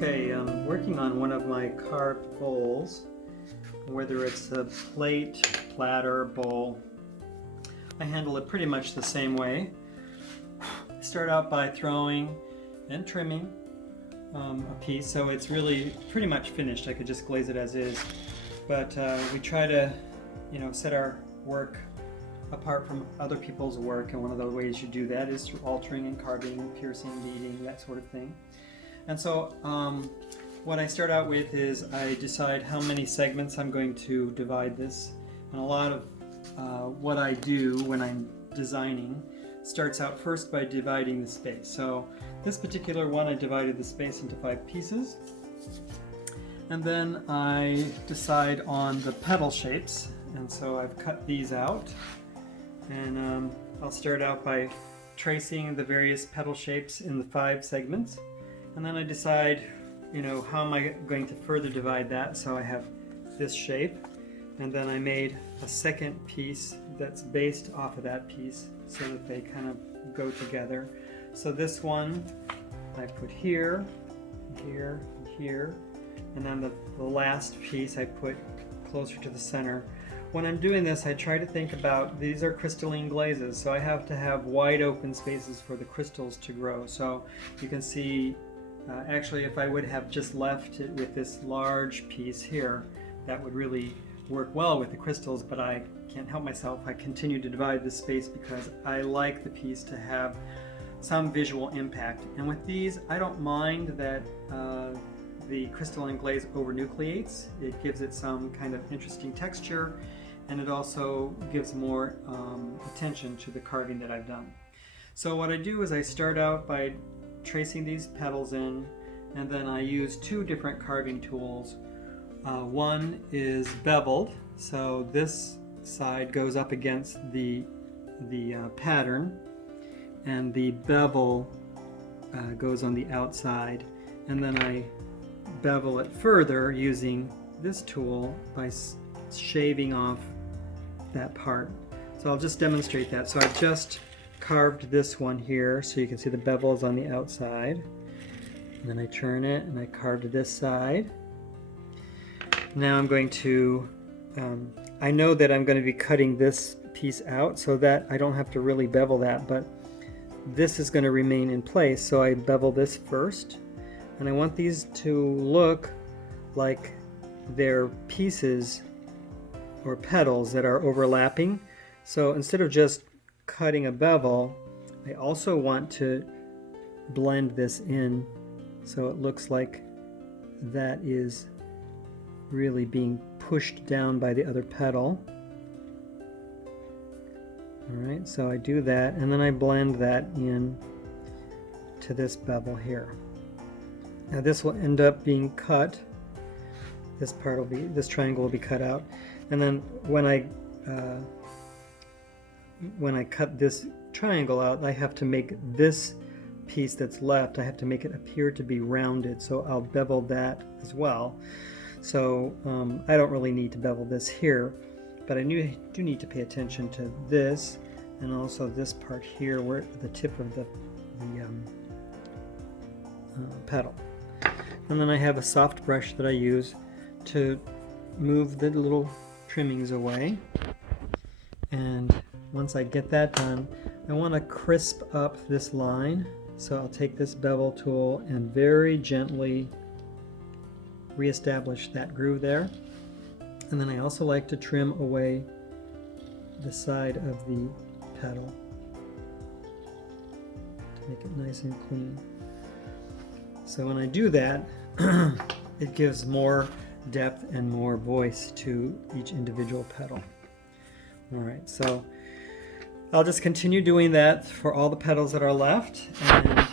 Okay, I'm working on one of my carved bowls, whether it's a plate, platter, bowl. I handle it pretty much the same way. I start out by throwing and trimming a piece, so it's really pretty much finished. I could just glaze it as is, but we try to, set our work apart from other people's work, and one of the ways you do that is through altering and carving, piercing, beading, that sort of thing. And so what I start out with is I decide how many segments I'm going to divide this, and a lot of what I do when I'm designing starts out first by dividing the space. So this particular one, I divided the space into 5 pieces, and then I decide on the petal shapes, and so I've cut these out, and I'll start out by tracing the various petal shapes in the 5 segments, and then I decide how am I going to further divide that. So I have this shape, and then I made a second piece that's based off of that piece so that they kind of go together. So this one I put here, here, here, and then the last piece I put closer to the center. When I'm doing this, I try to think about, these are crystalline glazes, so I have to have wide open spaces for the crystals to grow. So you can see, actually, if I would have just left it with this large piece here, that would really work well with the crystals, but I can't help myself. I continue to divide the space because I like the piece to have some visual impact. And with these, I don't mind that the crystalline glaze over-nucleates. It gives it some kind of interesting texture, and it also gives more attention to the carving that I've done. So what I do is I start out by tracing these petals in, and then I use 2 different carving tools. One is beveled, so this side goes up against the pattern, and the bevel goes on the outside, and then I bevel it further using this tool by shaving off that part. So I'll just demonstrate that. So I've just carved this one here, so you can see the bevel is on the outside, and then I turn it and I carved this side. Now I'm going to I know that I'm going to be cutting this piece out so that I don't have to really bevel that, but this is going to remain in place, so I bevel this first, and I want these to look like they're pieces or petals that are overlapping. So instead of just cutting a bevel, I also want to blend this in so it looks like that is really being pushed down by the other petal. Alright, so I do that, and then I blend that in to this bevel here. Now this will end up being cut. This triangle will be cut out, and then when I cut this triangle out, I have to make this piece that's left, I have to make it appear to be rounded, so I'll bevel that as well. So I don't really need to bevel this here, but I do need to pay attention to this, and also this part here where the tip of the petal. And then I have a soft brush that I use to move the little trimmings away. And once I get that done, I want to crisp up this line. So I'll take this bevel tool and very gently reestablish that groove there. And then I also like to trim away the side of the petal to make it nice and clean. So when I do that, it gives more depth and more voice to each individual petal. Alright, so I'll just continue doing that for all the petals that are left, and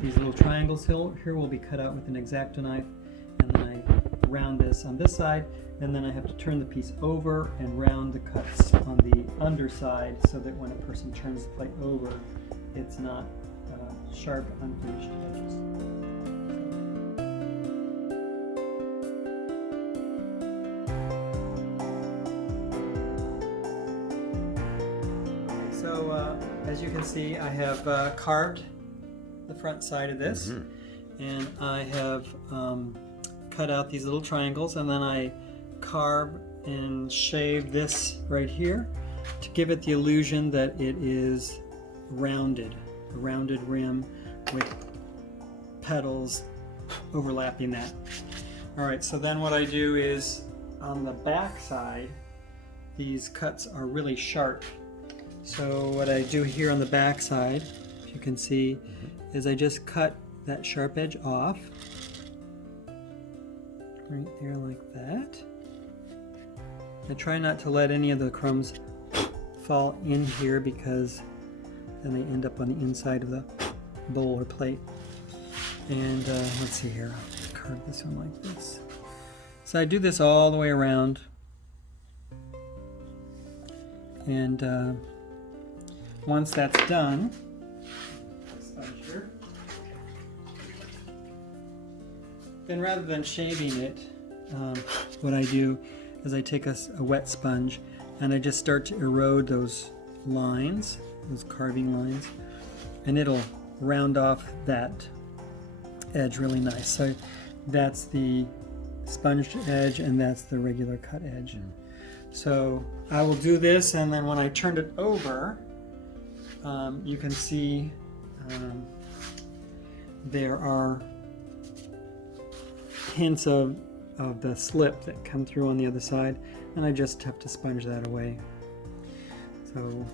these little triangles here will be cut out with an X-Acto knife, and then I round this on this side, and then I have to turn the piece over and round the cuts on the underside so that when a person turns the plate over, it's not sharp, unfinished edges. So as you can see, I have carved the front side of this, and I have cut out these little triangles, and then I carve and shave this right here to give it the illusion that it is rounded, a rounded rim with petals overlapping that. Alright, so then what I do is on the back side, these cuts are really sharp. So what I do here on the back side, if you can see, is I just cut that sharp edge off right there like that. I try not to let any of the crumbs fall in here because then they end up on the inside of the bowl or plate. And let's see here, I'll just carve this one like this. So I do this all the way around, and once that's done, then rather than shaving it, what I do is I take a wet sponge and I just start to erode those lines, those carving lines, and it'll round off that edge really nice. So that's the sponged edge and that's the regular cut edge. So I will do this, and then when I turn it over, you can see there are hints of the slip that come through on the other side, and I just have to sponge that away. So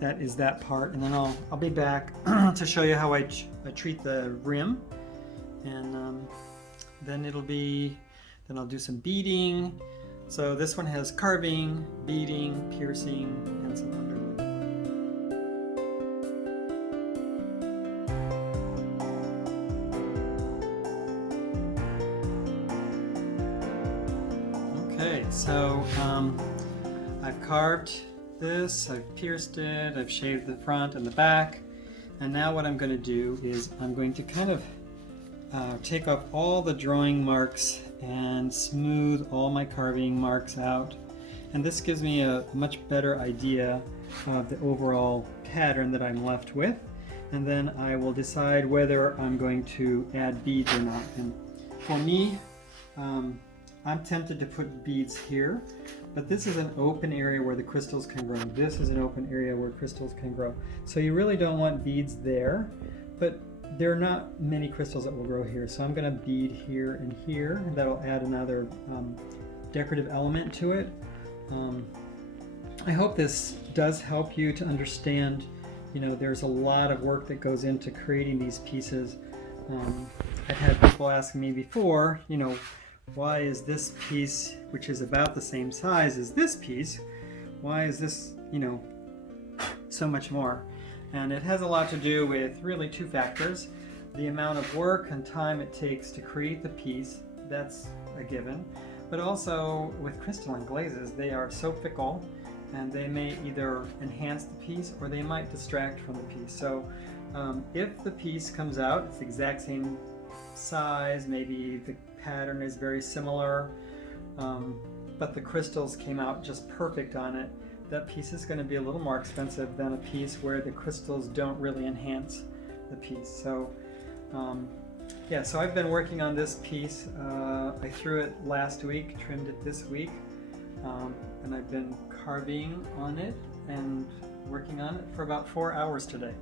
that is that part, and then I'll be back to show you how I treat the rim, and then I'll do some beading. So this one has carving, beading, piercing, and some underlay. Okay, so I've carved this, I've pierced it, I've shaved the front and the back, and now what I'm going to do is I'm going to kind of take off all the drawing marks and smooth all my carving marks out, and this gives me a much better idea of the overall pattern that I'm left with, and then I will decide whether I'm going to add beads or not. And for me, I'm tempted to put beads here, but this is an open area where the crystals can grow. This is an open area where crystals can grow. So you really don't want beads there, but there are not many crystals that will grow here. So I'm going to bead here, and that'll add another decorative element to it. I hope this does help you to understand, there's a lot of work that goes into creating these pieces. I've had people ask me before, why is this piece, which is about the same size as this piece, why is this, so much more? And it has a lot to do with really two factors. The amount of work and time it takes to create the piece, that's a given. But also with crystalline glazes, they are so fickle, and they may either enhance the piece or they might distract from the piece. So if the piece comes out, it's the exact same size, maybe the pattern is very similar, but the crystals came out just perfect on it, that piece is going to be a little more expensive than a piece where the crystals don't really enhance the piece. So yeah, so I've been working on this piece. I threw it last week, trimmed it this week, and I've been carving on it and working on it for about 4 hours today.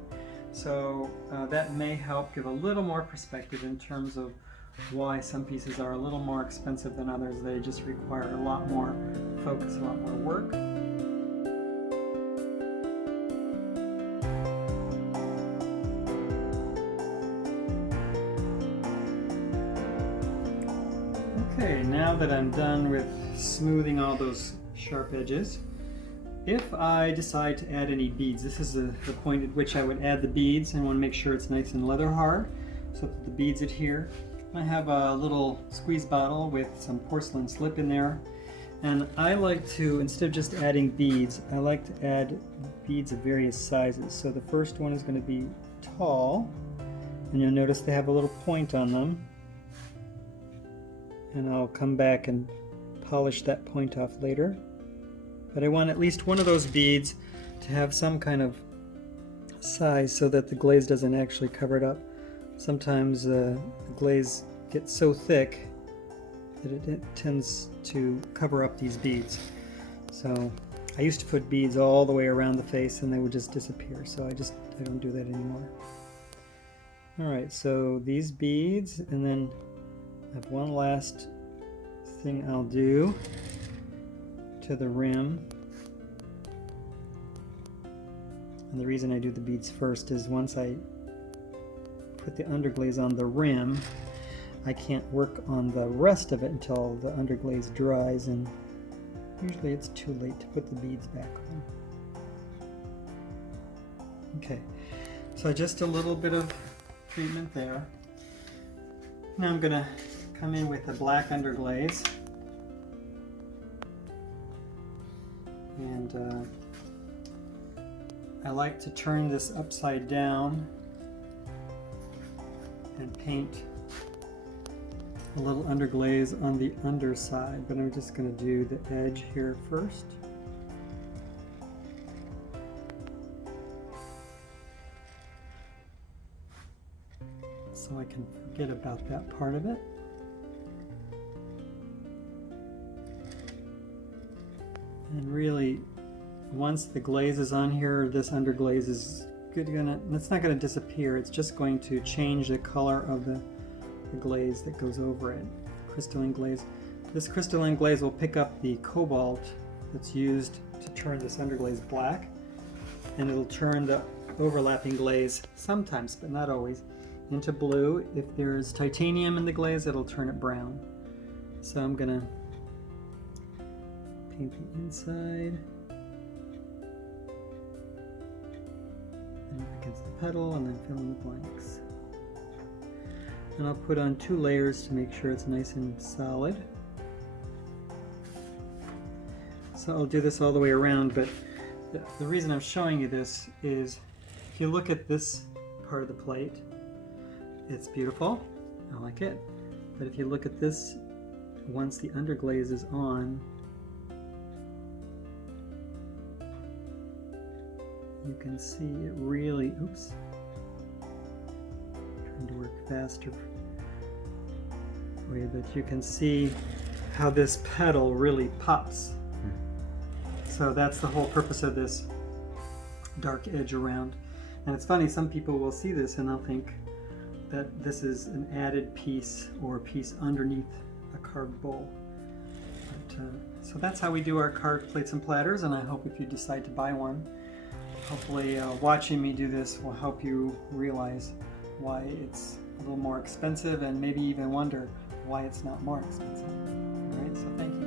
So that may help give a little more perspective in terms of why some pieces are a little more expensive than others. They just require a lot more focus, a lot more work. Okay, now that I'm done with smoothing all those sharp edges, if I decide to add any beads, this is the point at which I would add the beads. I want to make sure it's nice and leather hard so that the beads adhere. I have a little squeeze bottle with some porcelain slip in there, and I like to, instead of just adding beads, I like to add beads of various sizes. So the first one is going to be tall, and you'll notice they have a little point on them, and I'll come back and polish that point off later. But I want at least one of those beads to have some kind of size so that the glaze doesn't actually cover it up. sometimes the glaze gets so thick that it tends to cover up these beads. So I used to put beads all the way around the face and they would just disappear, so I don't do that anymore. Alright, so these beads, and then I have one last thing I'll do to the rim. And the reason I do the beads first is once I put the underglaze on the rim, I can't work on the rest of it until the underglaze dries, and usually it's too late to put the beads back on. Okay, so just a little bit of treatment there. Now I'm going to come in with a black underglaze, and I like to turn this upside down and paint a little underglaze on the underside, but I'm just going to do the edge here first. So I can forget about that part of it. And really, once the glaze is on here, this underglaze is it's not going to disappear, it's just going to change the color of the glaze that goes over it, crystalline glaze. This crystalline glaze will pick up the cobalt that's used to turn this underglaze black, and it'll turn the overlapping glaze sometimes, but not always, into blue. If there's titanium in the glaze, it'll turn it brown. So I'm gonna paint the inside and up against the petal, and then fill in the blanks. And I'll put on 2 layers to make sure it's nice and solid. So I'll do this all the way around, but the reason I'm showing you this is if you look at this part of the plate, it's beautiful, I like it. But if you look at this, once the underglaze is on, you can see it really, oops, trying to work faster for you, but you can see how this petal really pops. So that's the whole purpose of this dark edge around. And it's funny, some people will see this and they'll think that this is an added piece or a piece underneath a carved bowl. But, so that's how we do our carved plates and platters, and I hope if you decide to buy one, hopefully watching me do this will help you realize why it's a little more expensive, and maybe even wonder why it's not more expensive. All right, so thank you.